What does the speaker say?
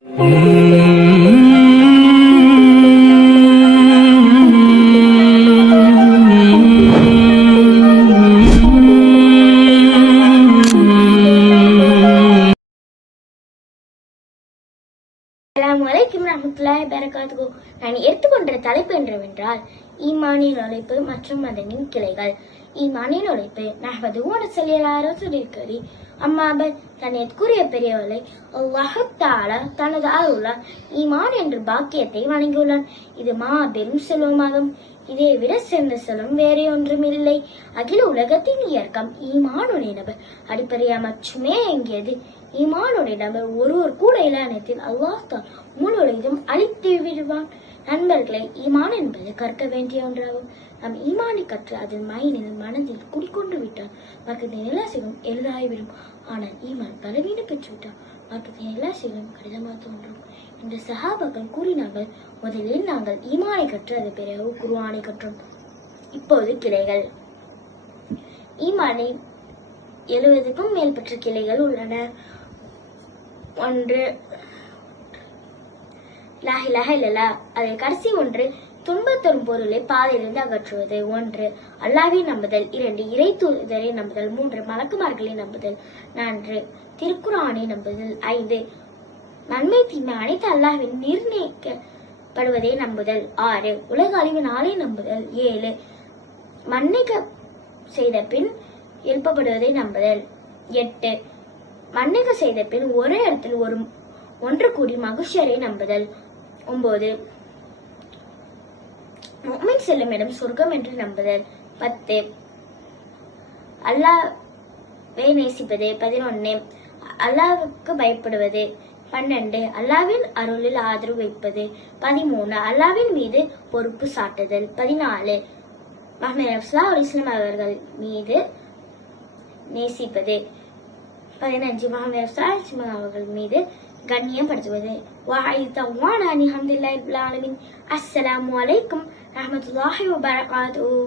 அஸ்ஸலாமு வரஹ்மத்துல்லாஹி வபரகாத்துஹு. நான் எடுத்துக்கொண்ட தலைப்பு என்னவென்றால் ஈமானின் உழைப்பு மற்றும் அதனின் கிளைகள். ஈமானின் உழைப்பு நஹ்மதுஹு வ நஸல்லி அலா ரசூலில் கரீம். அம்மாபத், தன்னிற்குரிய பெரியவர்களை அல்லாஹ் தஆலா தனது அருளால் ஈமான் என்ற பாக்கியத்தை வழங்கியுள்ளான். இது மாபெரும் செல்வமாகும். இதை விட சிறந்த செல்வம் வேறு ஒன்றும் இல்லை. அகில உலகத்தின் இயக்கம் ஈமானுடைய நபர் அடிப்படையா மட்டுமே இயங்கியது. ஈமானுடைய நபர் ஒருவர் கூட இல்லாதத்தில் அல்லாஹ் தான் முழுவதும் அழித்து விடுவான். நண்பர்களை, ஈமான் என்பது கற்க வேண்டிய ஒன்றாகும். நாம் ஈமானை கற்று அதன் மனதில் குடிக்கொண்டு விட்டால் மக்கத்தின் எல்லா செயலும் எளிதாகிவிடும். ஆனால் ஈமான் பலவீனம் பெற்றுவிட்டால் மக்கத்தின் எல்லா செயலும் கடினமாக தோன்றும் என்று சஹாபாக்கள் கூறினார்கள். முதலில் நாங்கள் ஈமானை கற்று அது பிறகு குர்ஆனை கற்றோம். இப்போது கிளைகள். ஈமானை 70க்கும் மேற்பட்ட கிளைகள் உள்ளன. 1 லா இலாஹ இல்லல்லாஹ். அதில் கடைசி ஒன்று துன்பத் தரும் பொருளை பாதையிலிருந்து அகற்றுவது. 1 அல்லாஹ்வை நம்புதல். 2 இறை தூதரை நம்புதல். 3 மலக்குமார்களை நம்புதல். 4 திருக்குர்ஆனை நம்புதல். 5 நன்மை தீமை அனைத்து அல்லாஹ்வின் நிர்ணயிக்கப்படுவதை நம்புதல். 6 உலக அழிவு நாளை நம்புதல். 7 மன்னிக்க செய்த பின் எழுப்பப்படுவதை நம்புதல். 8 மன்னிக்க செய்த பின் ஒரே இடத்தில் ஒன்று கூடி மகிழ்ச்சியரை நம்புதல். 9 முஃமின் செல்லும் இடம் சொர்க்கம் என்று நம்புதல். 10 அல்லாஹ்வை நேசிப்பது. 11 அல்லாஹ்வுக்கு பயப்படுவது. 12 அல்லாஹ்வின் அருளில் ஆதரவு வைப்பது. 13 அல்லாஹ்வின் மீது பொறுப்பு சாட்டுதல். 14 முஹம்மது ஸல்லல்லாஹு அலைஹி வஸல்லம் அவர்கள் மீது நேசிப்பது. 15 முஹம்மது ஸல்லல்லாஹு அலைஹி வஸல்லம் அவர்கள் மீது கண்ணியப்படுத்துவது. அஸ்ஸலாமு அலைக்கும் வரஹ்மத்துல்லாஹி வபரகாத்துஹு.